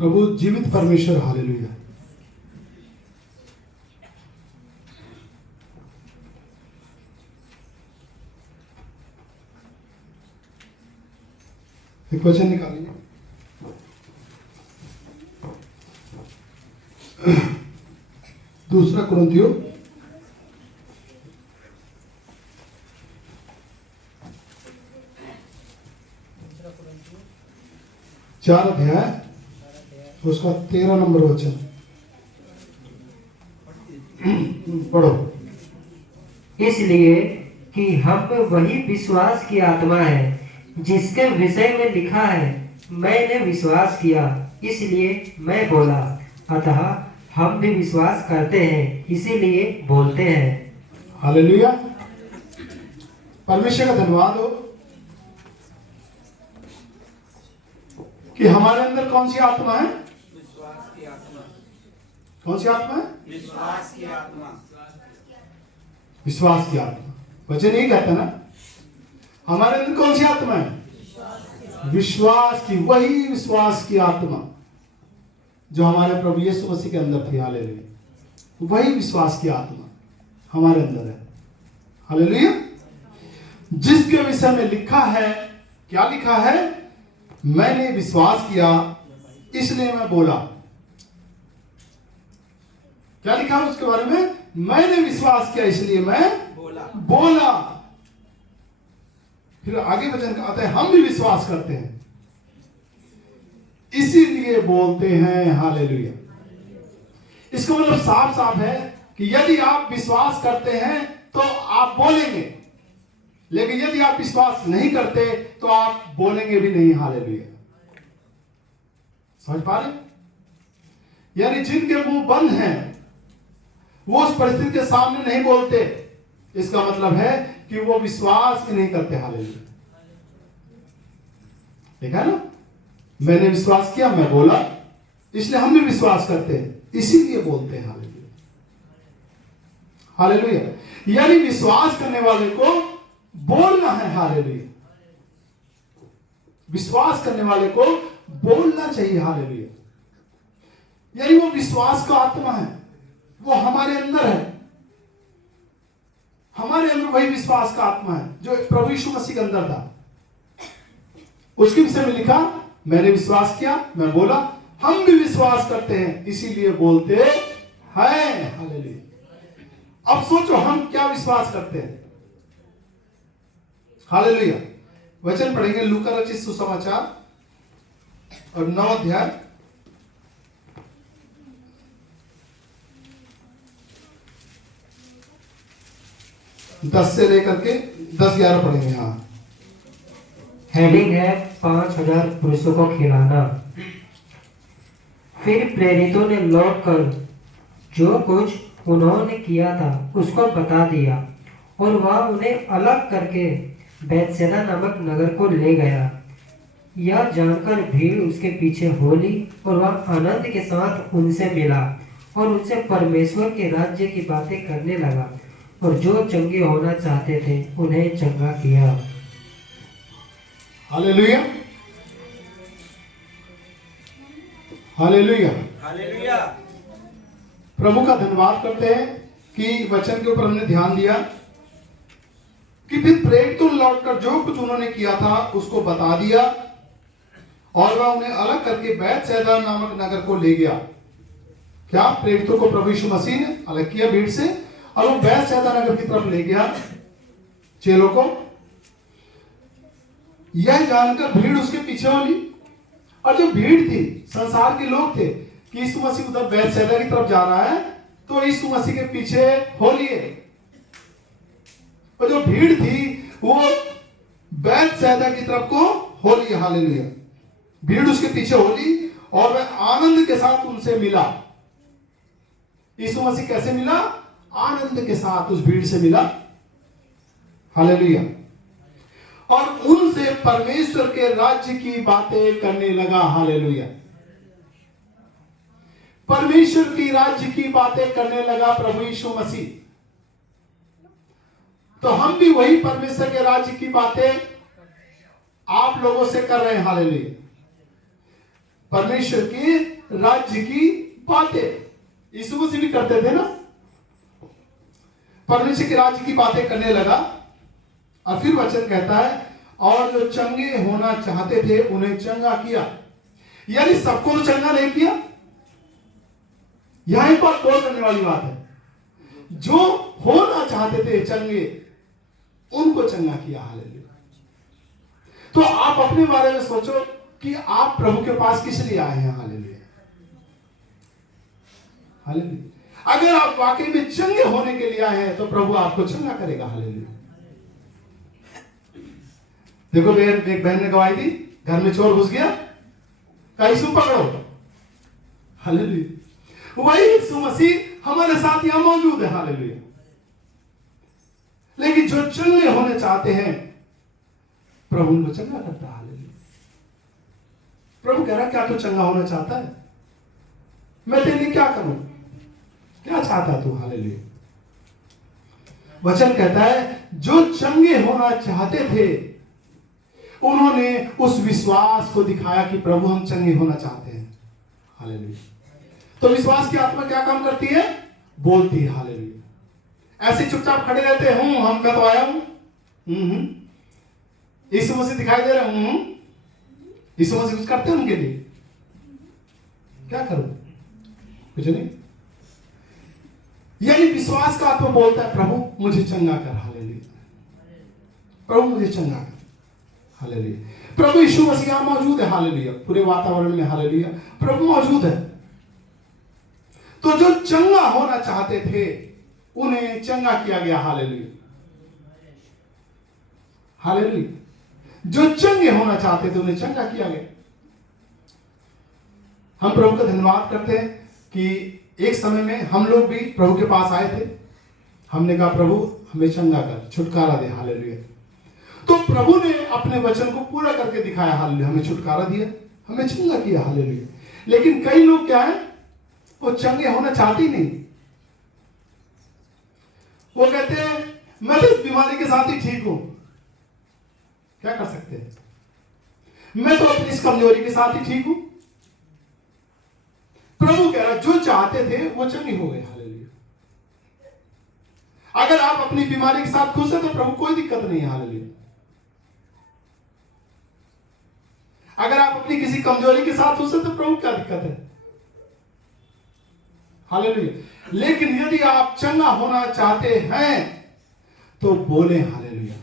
प्रभु जीवित परमेश्वर, हालेलुया। एक वचन निकालिए, दूसरा कुरिन्थियों 4 अध्याय उसका 13 नंबर वचन पढ़ो। इसलिए कि हम में वही विश्वास की आत्मा है जिसके विषय में लिखा है, मैंने विश्वास किया इसलिए मैं बोला, अतः हम भी विश्वास करते हैं इसीलिए बोलते हैं। हालेलुया। परमेश्वर का धन्यवाद हो कि हमारे अंदर कौन सी आत्मा है? विश्वास की आत्मा। कौन सी आत्मा है? विश्वास की आत्मा। विश्वास की आत्मा। वचन यही कहता ना, हमारे अंदर कौन सी आत्मा है? विश्वास की, वही विश्वास की आत्मा जो हमारे प्रभु यीशु मसीह के अंदर थी। हालेलुया। वही विश्वास की आत्मा हमारे अंदर है। हालेलुया। जिसके विषय में लिखा है, क्या लिखा है? मैंने विश्वास किया इसलिए मैं बोला। क्या लिखा है उसके बारे में? मैंने विश्वास किया इसलिए मैं बोला। फिर आगे वचन कहता है हम भी विश्वास करते हैं इसीलिए बोलते हैं। हालेलुया। इसका मतलब साफ साफ है कि यदि आप विश्वास करते हैं तो आप बोलेंगे, लेकिन यदि आप विश्वास नहीं करते तो आप बोलेंगे भी नहीं। हालेलुया। समझ पा रहे? यानी जिनके मुंह बंद हैं वो उस परिस्थिति के सामने नहीं बोलते, इसका मतलब है कि वो विश्वास ही नहीं करते। हालेलुया। देखा ना, मैंने विश्वास किया, मैं बोला, इसलिए हम भी विश्वास करते हैं इसीलिए बोलते हैं। हालेलुया। हालेलुया। यानी विश्वास करने वाले को बोलना है। हालेलुया। विश्वास करने वाले को बोलना चाहिए। हालेलुया। यानी वो विश्वास का आत्मा है, वो हमारे अंदर है। हमारे अंदर वही विश्वास का आत्मा है जो प्रभु यीशु मसीह के अंदर था। उसके विषय में लिखा, मैंने विश्वास किया, मैं बोला, हम भी विश्वास करते हैं इसीलिए बोलते हैं। हालेलुया। अब सोचो हम क्या विश्वास करते हैं। हालेलुया। वचन पढ़ेंगे लूका रचित सुसमाचार और 9 अध्याय 10 से लेकर के 10-11 पढ़ेंगे। हाँ, हेडिंग है 5000 पुरुषों को खिलाना। फिर प्रेरितों ने लौटकर जो कुछ उन्होंने किया था उसको बता दिया और वह उन्हें अलग करके बैतसैदा नामक नगर को ले गया। यह जानकर भीड़ उसके पीछे हो ली और वह आनंद के साथ उनसे मिला और उनसे परमेश्वर के राज्य की बातें करने लगा और जो चंगे होना चाहते थे उन्हें चंगा किया। हालेलुया। हालेलुया। हालेलुया। प्रभु का धन्यवाद करते हैं कि वचन के ऊपर हमने ध्यान दिया कि फिर प्रेरितों लौटकर जो कुछ उन्होंने किया था उसको बता दिया और वह उन्हें अलग करके बैतसैदा नामक नगर को ले गया। क्या प्रेरितों को प्रभु यीशु मसीह ने अलग किया भीड़ से और वो बैतसैदा नगर की तरफ ले गया चेलों को। यह जानकर भीड़ उसके पीछे हो ली और जो भीड़ थी, संसार के लोग थे कि यीशु मसीह उधर बैतसैदा की तरफ जा रहा है तो यीशु मसीह के पीछे हो लिए। और जो भीड़ थी वो बैतसैदा की तरफ को हो ली। हालेलुया। भीड़ उसके पीछे हो ली और वह आनंद के साथ उनसे मिला। यीशु मसीह कैसे मिला? आनंद के साथ उस भीड़ से मिला। हालेलुया। और उनसे परमेश्वर के राज्य की बातें करने लगा। हालेलुया। परमेश्वर की राज्य की बातें करने लगा प्रभु यीशु मसीह। तो हम भी वही परमेश्वर के राज्य की बातें आप लोगों से कर रहे हैं। हालेलुया। परमेश्वर के राज्य की बातें यीशु मसीह भी करते थे ना। परमेश्वर के राज्य की बातें करने लगा और फिर वचन कहता है और जो चंगे होना चाहते थे उन्हें चंगा किया। यानी सबको तो चंगा नहीं किया। यहां एक बात गौर करने वाली बात है, जो होना चाहते थे चंगे उनको चंगा किया। हालेलुया। तो आप अपने बारे में सोचो कि आप प्रभु के पास किस लिए आए हैं। Hallelujah, hallelujah. अगर आप वाकई में चंगे होने के लिए आए हैं तो प्रभु आपको चंगा करेगा। हालेलुया। देखो एक बहन ने गवाही दी, घर में चोर घुस गया, यीशु पकड़ो। हालेलुया। वही यीशु मसीह हमारे साथ यहां मौजूद है। हालेलुया। लेकिन जो चंगे होने चाहते हैं प्रभु उनको चंगा करता है। हालेलुया। प्रभु कह रहा है क्या तू चंगा होना चाहता है? मैं तेरे लिए क्या करूं? क्या चाहता तू? हालेलुया। वचन कहता है जो चंगे होना चाहते थे उन्होंने उस विश्वास को दिखाया कि प्रभु हम चंगे होना चाहते हैं। हालेलुया। तो विश्वास की आत्मा क्या काम करती है? बोलती है। हालेलुया। ऐसे चुपचाप खड़े रहते हूं मैं तो आया हूं। यीशु मसीह दिखाई दे रहे हूं। यीशु मसीह कुछ करते हैं उनके लिए? क्या करूं? कुछ नहीं। यानी विश्वास का आत्मा बोलता है प्रभु मुझे चंगा कर। हालेलुया। प्रभु मुझे चंगा कर। हालेलुया। प्रभु यीशु मसीह यहां मौजूद है। हालेलुया। पूरे वातावरण में हालेलुया प्रभु मौजूद है। तो जो चंगा होना चाहते थे उन्हें चंगा किया गया। हालेलुया। हालेलुया। जो चंगे होना चाहते थे उन्हें चंगा किया गया। हम प्रभु का धन्यवाद करते हैं कि एक समय में हम लोग भी प्रभु के पास आए थे। हमने कहा प्रभु हमें चंगा कर, छुटकारा दे। हालेलुया। तो प्रभु ने अपने वचन को पूरा करके दिखाया। हालेलुया। हमें छुटकारा दिया, हमें चंगा किया। हालेलुया। लेकिन कई लोग क्या है, वो चंगे होना चाहते ही नहीं। वो कहते हैं मैं तो इस बीमारी के साथ ही ठीक हूं। क्या कर सकते हैं? मैं तो अपनी इस कमजोरी के साथ ही ठीक हूं। प्रभु कह रहा जो चाहते थे वो चंगे हो गए। हालेलुया। अगर आप अपनी बीमारी के साथ खुश हैं तो प्रभु कोई दिक्कत नहीं है। हालेलुया। अगर आप अपनी किसी कमजोरी के साथ खुश हैं तो प्रभु क्या दिक्कत है? हालेलुया। लेकिन यदि आप चंगा होना चाहते हैं तो बोले हालेलुया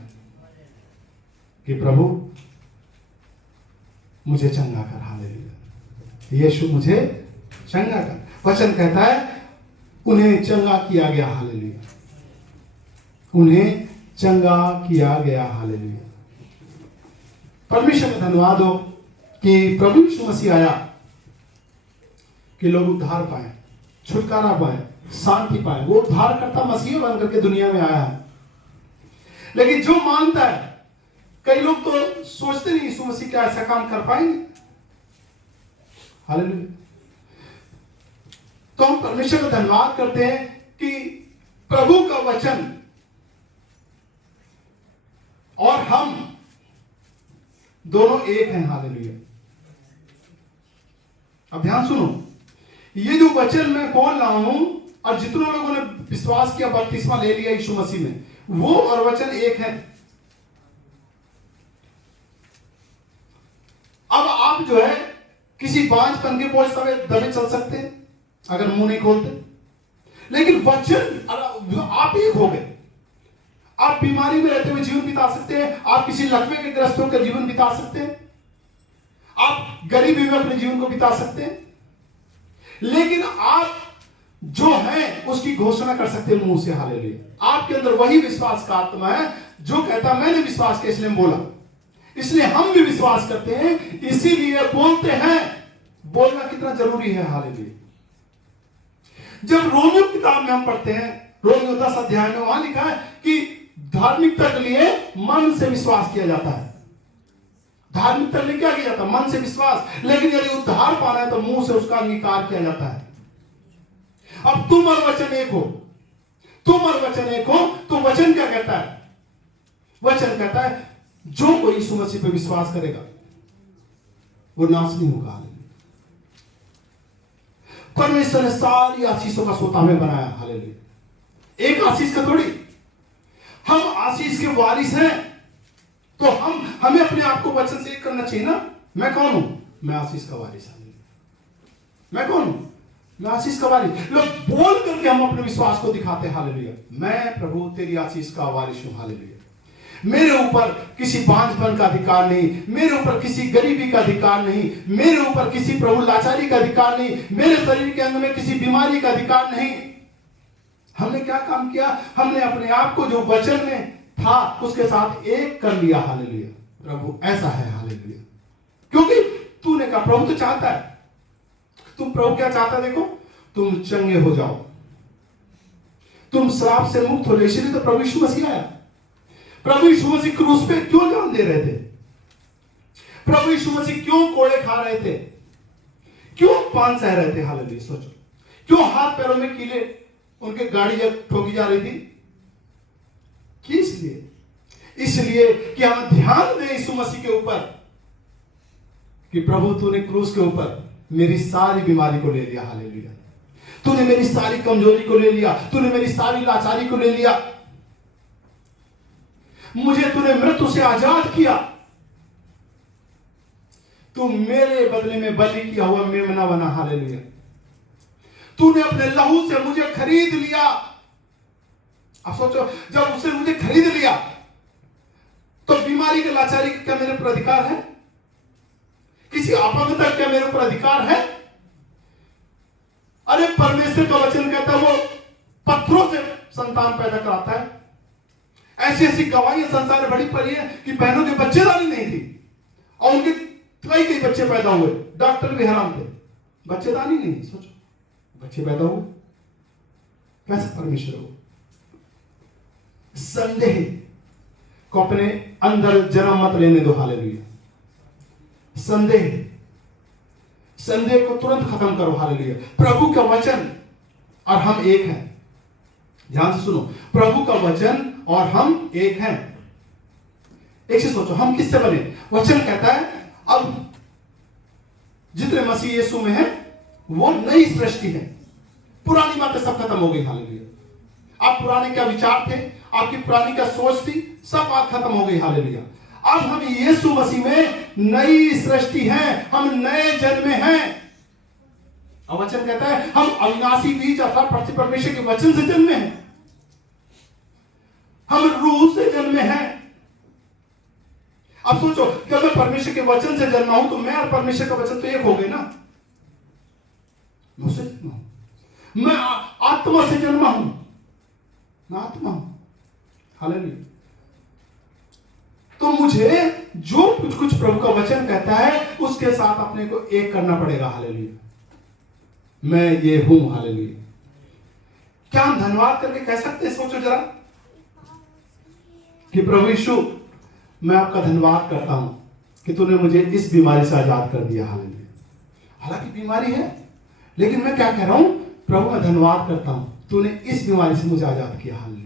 कि प्रभु मुझे चंगा कर। हालेलुया। यीशु मुझे चंगा कर। वचन कहता है उन्हें चंगा किया गया। हालेलुया। उन्हें चंगा किया गया। हालेलुया। परमेश्वर का धन्यवाद हो कि प्रभु यीशु मसीह आया कि लोग उद्धार पाए, छुटकारा पाए, शांति पाए। वो उद्धारकर्ता मसीह बनकर के दुनिया में आया है। लेकिन जो मानता है, कई लोग तो सोचते नहीं यीशु मसीह क्या ऐसा काम कर पाएंगे। हालेलुया। तो हम परमेश्वर का धन्यवाद करते हैं कि प्रभु का वचन और हम दोनों एक हैं। हालेलुया। अब ध्यान सुनो, ये जो वचन मैं बोल रहा हूं और जितने लोगों ने विश्वास किया, बपतिस्मा ले लिया यीशु मसीह में, वो और वचन एक है। अब आप जो है किसी बांझपन के बोझ दबे चल सकते हैं अगर मुंह नहीं खोलते, लेकिन वचन आप एक हो गए। आप बीमारी में रहते हुए जीवन बिता सकते हैं, आप किसी लकवे के ग्रस्त होकर जीवन बिता सकते हैं, आप गरीबी में अपने जीवन को बिता सकते हैं, लेकिन आप जो है उसकी घोषणा कर सकते हैं मुंह से। हालेलुया। आपके अंदर वही विश्वास का आत्मा है जो कहता मैंने विश्वास किया इसलिए बोला, इसलिए हम भी विश्वास करते हैं, इसीलिए बोलते हैं। बोलना कितना जरूरी है। हालेलुया। जब रोमियो किताब में हम पढ़ते हैं, रोमियो 10 अध्याय में वहां लिखा है कि धार्मिकता के लिए मन से विश्वास किया जाता है। धार्मिकता के लिए क्या किया जाता है? मन से विश्वास। लेकिन यदि उद्धार पाना है तो मुंह से उसका अंगीकार किया जाता है। अब तुम और वचन एक हो, तुम और वचन एक हो, तो वचन क्या कहता है? वचन कहता है जो कोई यीशु मसीह पे विश्वास करेगा वो नाश नहीं होगा। परमेश्वर ने सारी आशीषों का सोता हमें बनाया। हालेलुया। एक आशीष का थोड़ी, हम आशीष के वारिस हैं, तो हमें अपने आप को वचन से एक करना चाहिए ना। मैं कौन हूं? मैं आशीष का वारिस। मैं कौन हूं? मैं आशीष का वारिस। लोग बोल करके हम अपने विश्वास को दिखाते हैं। हालेलुया। मैं प्रभु तेरी आशीष का वारिस हूं। हालेलुया। मेरे ऊपर किसी बांझपन का अधिकार नहीं, मेरे ऊपर किसी गरीबी का अधिकार नहीं, मेरे ऊपर किसी प्रभु लाचारी का अधिकार नहीं, मेरे शरीर के अंग में किसी बीमारी का अधिकार नहीं। हमने क्या काम किया? हमने अपने आप को जो वचन में था उसके साथ एक कर लिया। हालेलुया। प्रभु ऐसा है। हालेलुया। क्योंकि तूने कहा, प्रभु तो चाहता है, तुम प्रभु क्या चाहता है? देखो, तुम चंगे हो जाओ, तुम श्राप से मुक्त हो जाओ। इसलिए तो प्रभु यीशु मसीह आया। प्रभु यीशु मसीह क्रूस पे क्यों जान दे रहे थे? प्रभु यीशु मसीह क्यों कोड़े खा रहे थे? क्यों पान सह रहे थे? हालेलुया। सोचो, क्यों हाथ पैरों में कीले उनके गाड़ी जब ठोकी जा रही थी? किस लिए? इसलिए कि हम ध्यान दें यीशु मसीह के ऊपर कि प्रभु तूने क्रूस के ऊपर मेरी सारी बीमारी को ले लिया। हालेलुया। तूने मेरी सारी कमजोरी को ले लिया, तूने मेरी सारी लाचारी को ले लिया, मुझे तूने मृत्यु से आजाद किया। तू मेरे बदले में बलि किया हुआ मेमना बना। हालेलुया। तूने अपने लहू से मुझे खरीद लिया। अब सोचो, जब उसने मुझे खरीद लिया तो बीमारी के लाचारी का क्या मेरे ऊपर अधिकार है? किसी अपंगता का क्या मेरे ऊपर अधिकार है? अरे परमेश्वर का वचन कहता है वो पत्थरों से संतान पैदा कराता है। ऐसी ऐसी गवाहियां संसार में बड़ी पड़ी है कि बहनों के बच्चेदानी नहीं थी और उनके कई बच्चे पैदा हुए। डॉक्टर भी हैरान थे, बच्चेदानी नहीं। सोचो, बच्चे पैदा हुए, कैसे परमेश्वर हो? संदेह को अपने अंदर जन्म मत लेने दो। हालेलुया। संदेह को तुरंत खत्म करो। हालेलुया। प्रभु का वचन और हम एक हैं। ध्यान से सुनो, प्रभु का वचन और हम एक हैं। एक से सोचो, हम किससे बने? वचन कहता है अब जितने मसीह यीशु में है वो नई सृष्टि है, पुरानी बातें सब खत्म हो गई। हालेलुया। अब पुराने क्या विचार थे, आपकी पुरानी क्या सोच थी, सब बात खत्म हो गई। हालेलुया। अब हम यीशु मसीह में नई सृष्टि हैं, हम नए जन्मे हैं। और वचन कहता है हम अविनाशी बीज अर्थात पृथ्वी परमेश्वर के वचन से जन्मे हैं, हम रूह से जन्मे हैं। अब सोचो, जब मैं परमेश्वर के वचन से जन्मा हूं तो मैं और परमेश्वर का वचन तो एक हो गए ना। मैं उससे जन्मा हूं, मैं आत्मा से जन्मा हूं, मैं आत्मा हूं। हालेलुया। तो मुझे जो कुछ प्रभु का वचन कहता है उसके साथ अपने को एक करना पड़ेगा। हालेलुया। मैं ये हूं। हालेलुया। क्या हम धन्यवाद करके कह सकते हैं? सोचो जरा कि प्रभु यीशु, मैं आपका धन्यवाद करता हूं कि तूने मुझे इस बीमारी से आजाद कर दिया। हालेलुया। हालांकि बीमारी है, लेकिन मैं क्या कह रहा हूं? प्रभु मैं धन्यवाद करता हूं, तूने इस बीमारी से मुझे आजाद किया। हालेलुया।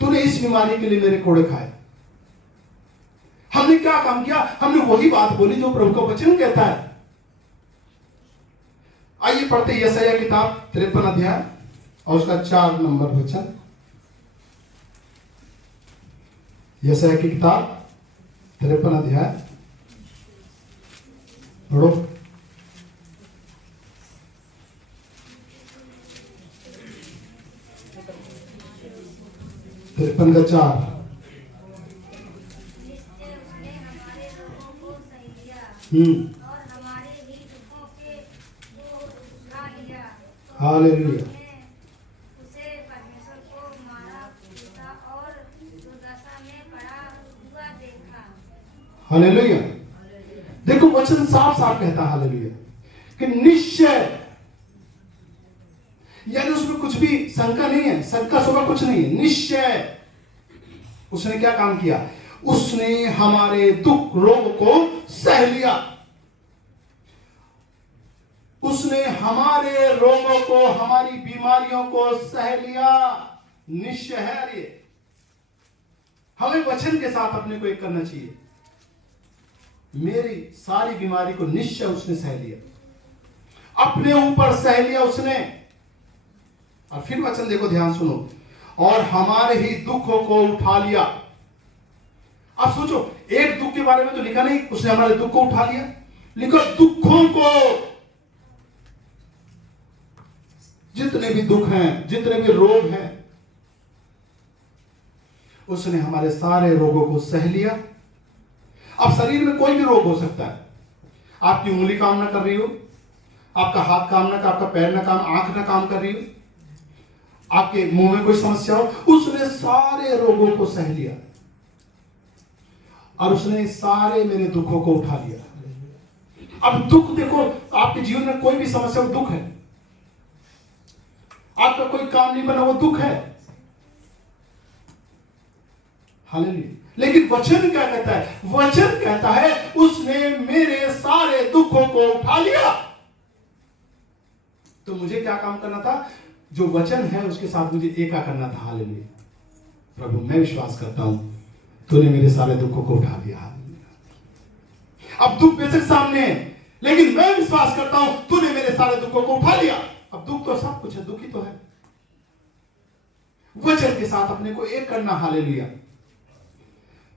तूने इस बीमारी के लिए मेरे कोड़े खाए। हमने क्या काम किया? हमने वही बात बोली जो प्रभु का वचन कहता है। आइए पढ़ते यशायाह किताब 53 अध्याय और उसका 4 नंबर वचन। यशायाह की किताब 53 अध्याय पढ़ो। तिरपन का 4। और हमारे ही दुखों के वो उठा लिया। हालेलुया। उसे परमेश्वर को मारा पीटा और दुर्दशा में पड़ा हुआ देखा। हालेलुया। देखो वचन साफ साफ कहता है हालेलुया कि निश्चय, यानी उसमें कुछ भी शंका नहीं है, शंका सुबह कुछ नहीं है। निश्चय उसने क्या काम किया? उसने हमारे दुख रोग को सह लिया। उसने हमारे रोगों को, हमारी बीमारियों को सह लिया। निश्चय है ये। हमें वचन के साथ अपने को एक करना चाहिए। मेरी सारी बीमारी को निश्चय उसने सह लिया। अपने ऊपर सह लिया उसने। और फिर वचन देखो, ध्यान सुनो, और हमारे ही दुखों को उठा लिया। अब सोचो, एक दुख के बारे में तो लिखा नहीं उसने हमारे दुख को उठा लिया, लिखा दुखों को। जितने भी दुख हैं, जितने भी रोग हैं, उसने हमारे सारे रोगों को सह लिया। अब शरीर में कोई भी रोग हो सकता है। आपकी उंगली काम ना कर रही हो, आपका हाथ काम ना कर, आपका पैर ना काम, आंख ना काम कर रही हो, आपके मुंह में कोई समस्या हो, उसने सारे रोगों को सह लिया और उसने सारे मेरे दुखों को उठा लिया। अब दुख देखो, आपके जीवन में कोई भी समस्या हो, दुख है। आपका कोई काम नहीं बना, वो दुख है। हालेलुया। लेकिन वचन क्या कहता है? वचन कहता है उसने मेरे सारे दुखों को उठा लिया। तो मुझे क्या काम करना था? जो वचन है उसके साथ मुझे एका करना था। हालेलुया। प्रभु मैं विश्वास करता हूं तूने मेरे सारे दुखों को उठा लिया। हालेलुया। अब दुख बेशक सामने है, लेकिन मैं विश्वास करता हूं तूने मेरे सारे दुखों को उठा लिया। अब दुख तो सब कुछ है, दुखी तो है। वचन के साथ अपने को एक करना। हालेलुया।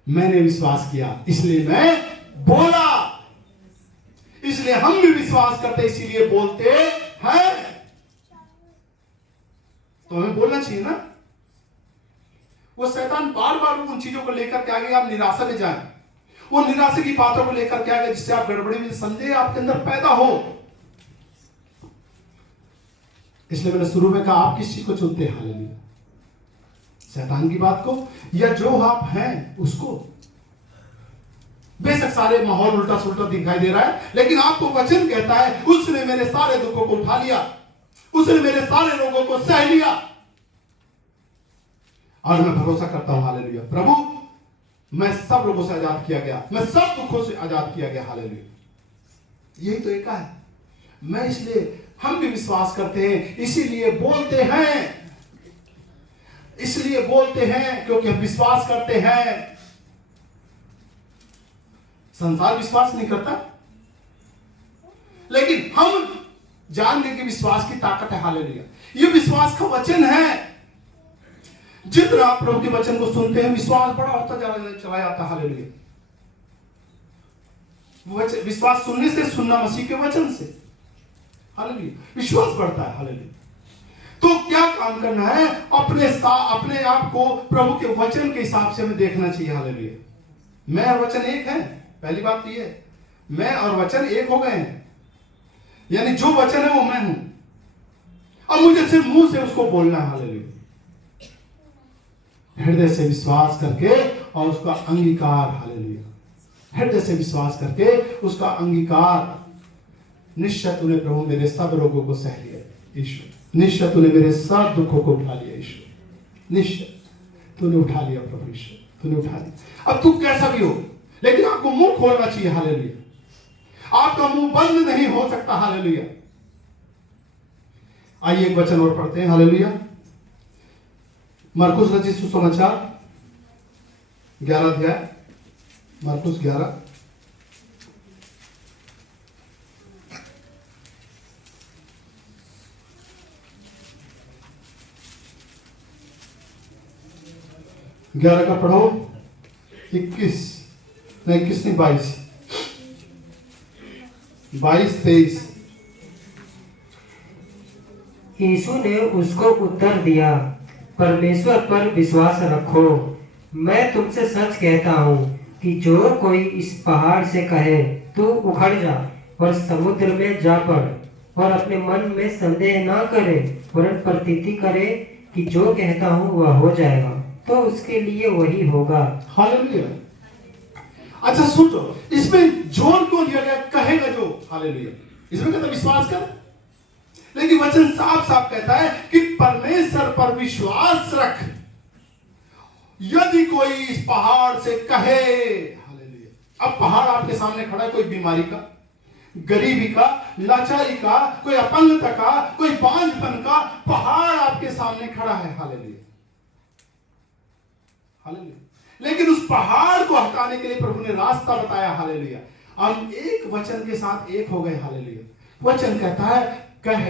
मैंने विश्वास किया इसलिए मैं बोला, इसलिए हम भी विश्वास करते इसीलिए बोलते हैं। तो हमें बोलना चाहिए ना। वो शैतान बार बार उन चीजों को लेकर के आगे आप निराशा में जाएं, वो निराशा की बातों को लेकर के आगे जिससे आप गड़बड़ी में संदेह आपके अंदर पैदा हो। इसलिए मैंने शुरू में कहा आप किस चीज को चुनते हैं? हालेलुया। शैतान की बात को या जो आप हैं उसको? बेशक सारे माहौल उल्टा सुल्टा दिखाई दे रहा है, लेकिन आपको वचन कहता है उसने मेरे सारे दुखों को उठा लिया, उसने मेरे सारे रोगों को सह लिया। और मैं भरोसा करता हूं हालेलुया, प्रभु मैं सब रोगों से आजाद किया गया, मैं सब दुखों से आजाद किया गया। हालेलुया। यही तो एक है। मैं इसलिए हम भी विश्वास करते हैं, इसीलिए बोलते हैं, इसलिए बोलते हैं क्योंकि हम विश्वास करते हैं। संसार विश्वास नहीं करता, लेकिन हम जानने के विश्वास की ताकत है। हालेलुया। ये विश्वास का वचन है। जितना आप प्रभु के वचन को सुनते हैं विश्वास बड़ा होता चला जाता है। हालेलुया। विश्वास सुनने से, सुनना मसीह के वचन से। हालेलुया। विश्वास बढ़ता है। हालेलुया। तो क्या काम करना है? अपने आप को प्रभु के वचन के हिसाब से हमें देखना चाहिए। हालेलुया। मैं और वचन एक है। पहली बात तो ये है, मैं और वचन एक हो गए हैं, यानी जो वचन है वो मैं हूं। अब मुझे सिर्फ मुंह से उसको बोलना है। हालेलुया। हृदय से विश्वास करके और उसका अंगीकार। हालेलुया। हृदय से विश्वास करके उसका अंगीकार। निश्चय तूने प्रभु मेरे सब रोगों को सह लिया ईश्वर, निश्चय तूने मेरे सब दुखों को उठा लिया ईश्वर, निश्चय तूने उठा लिया प्रभु ईश्वर, तूने उठा लिया। अब दुख कैसा भी हो, लेकिन आपको मुंह खोलना चाहिए। हालेलुया। आपका मुंह बंद नहीं हो सकता। हालेलुया। आइए एक वचन और पढ़ते हैं। हालेलुया। मरकुस रचित सुसमाचार 11 अध्याय, मरकुस 11 11 का पढ़ो। 21 नहीं 22-23। यीशु ने उसको उत्तर दिया, परमेश्वर पर विश्वास रखो। मैं तुमसे सच कहता हूँ कि जो कोई इस पहाड़ से कहे तू उखड़ जा और समुद्र में जा पड़ और अपने मन में संदेह ना करे वरन प्रतीति करे कि जो कहता हूँ वह हो जाएगा, तो उसके लिए वही होगा। हालेलुया। अच्छा सुनो, इसमें जोर क्यों दिया गया? कहेगा जो। हालेलुया। इसमें कहता विश्वास कर, लेकिन वचन साफ साफ कहता है कि परमेश्वर पर विश्वास रख। यदि कोई इस पहाड़ से कहे, हालेलुया। अब पहाड़ आपके सामने खड़ा है, कोई बीमारी का, गरीबी का, लाचारी का, कोई अपंगता का, कोई बांझपन का पहाड़ आपके सामने खड़ा है। हालेलुया। हालेलुया। लेकिन उस पहाड़ को हटाने के लिए प्रभु ने रास्ता बताया। हालेलुया। हम एक वचन के साथ एक हो गए। हालेलुया। वचन कहता है कह,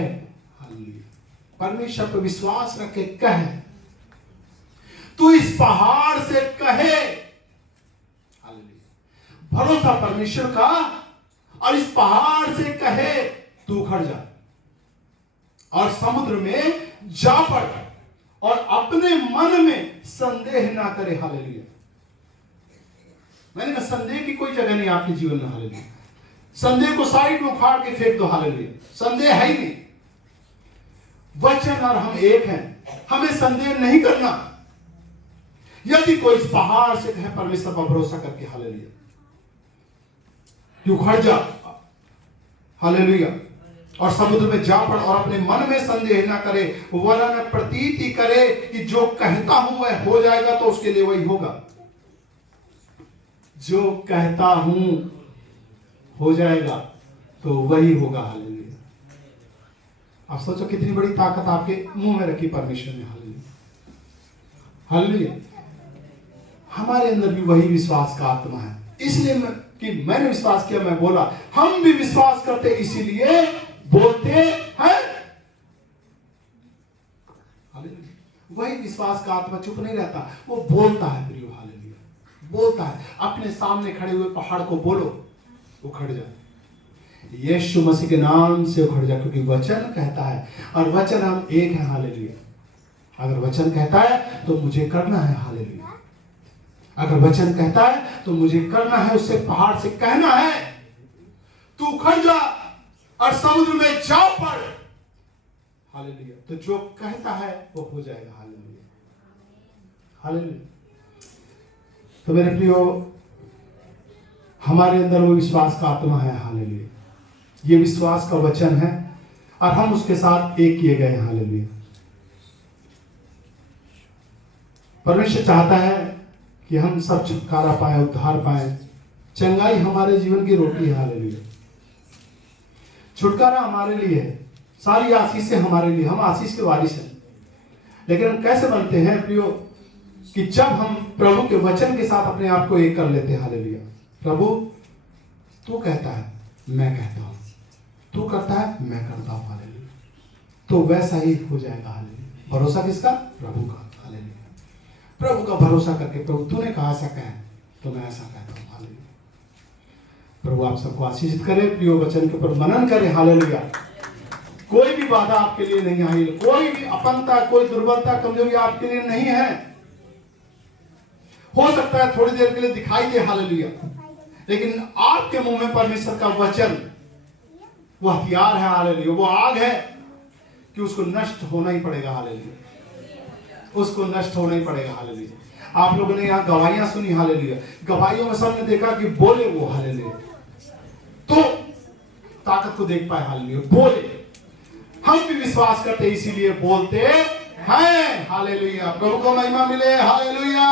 हालेलुया, परमेश्वर पर विश्वास रखे, कह, तू इस पहाड़ से कहे, हालेलुया, भरोसा परमेश्वर का, और इस पहाड़ से कहे तू उखड़ जा और समुद्र में जा पड़, और अपने मन में संदेह ना करे, हालेलुया। मैंने कहा संदेह की कोई जगह नहीं आपके जीवन में, हालेलुया। संदेह को साइड में उखाड़ के फेंक दो, हालेलुया, संदेह है ही नहीं। वचन और हम एक हैं, हमें संदेह नहीं करना। यदि कोई इस पहाड़ से कहे परमेश्वर पर भरोसा करके, हालेलुया, तू उखड़ जा, हालेलुया, और समुद्र में जा पड़, और अपने मन में संदेह ना करे, वरन प्रतीति करे कि जो कहता हूं वह हो जाएगा, तो उसके लिए वही होगा। जो कहता हूं हो जाएगा तो वही होगा, हालेलुया। आप सोचो कितनी बड़ी ताकत आपके मुंह में रखी परमेश्वर ने, हालेलुया, हालेलुया। हमारे अंदर भी वही विश्वास का आत्मा है, इसलिए कि मैंने विश्वास किया, मैं बोला, हम भी विश्वास करते इसीलिए बोलते हैं, हालेलुया। वही विश्वास का आत्मा चुप नहीं रहता, वो बोलता है प्रियो, हालेलुया, बोलता है। अपने सामने खड़े हुए पहाड़ को बोलो, उखड़ जा, यीशु मसीह के नाम से उखड़ जा, क्योंकि वचन कहता है, और वचन हम एक है, हालेलुया। अगर वचन कहता है तो मुझे करना है, हालेलुया। अगर वचन कहता है तो मुझे करना है, उससे पहाड़ से कहना है तू उखड़ जा और समुद्र में जा पड़, हालेलुया। तो जो कहता है वो हो जाएगा, हालेलुया, हालेलुया। तो मेरे प्रियो, हमारे अंदर वो विश्वास का आत्मा है, हालेलुया। ये विश्वास का वचन है और हम उसके साथ एक किए गए हैं, हालेलुया। परमेश्वर चाहता है कि हम सब छुटकारा पाए, उद्धार पाए। चंगाई हमारे जीवन की रोटी है, हालेलुया। छुटकारा हमारे लिए है, सारी आशीष हमारे लिए, हम आशीष के वारिस हैं। लेकिन हम कैसे बनते हैं प्रियो, कि जब हम प्रभु के वचन के साथ अपने आप को एक कर लेते हैं, हालेलुया। प्रभु तू कहता है मैं कहता हूं, तू करता है मैं करता हूं, हालेलुया, तो वैसा ही हो जाएगा, हालेलुया। भरोसा किसका? प्रभु का, हालेलुया। प्रभु का भरोसा करके, प्रभु तूने कहा ऐसा कहे तो मैं ऐसा कहता हूं, हालेलुया। प्रभु आप सबको आशीषित करे, प्रियो वचन के ऊपर मनन करे, हालेलुया। कोई भी बाधा आपके लिए नहीं आई, कोई भी अपनता, कोई दुर्बलता, कमजोरी आपके लिए नहीं है। हो सकता है थोड़ी देर के लिए दिखाई दे, हालेलुया, लेकिन आपके मुंह में परमेश्वर का वचन वो हथियार है, हालेलुया, वो आग है कि उसको नष्ट होना ही पड़ेगा, हालेलुया, उसको नष्ट होना ही पड़ेगा, हालेलुया। आप लोगों ने यहाँ गवाहियां सुनी, हालेलुया, गवाहियों में सबने देखा कि बोले वो, हालेलुया, तो ताकत को देख पाए, हालेलुया, बोले। हम भी विश्वास करते इसीलिए बोलते हैं, हालेलुया। प्रभु को महिमा मिले, हालेलुया।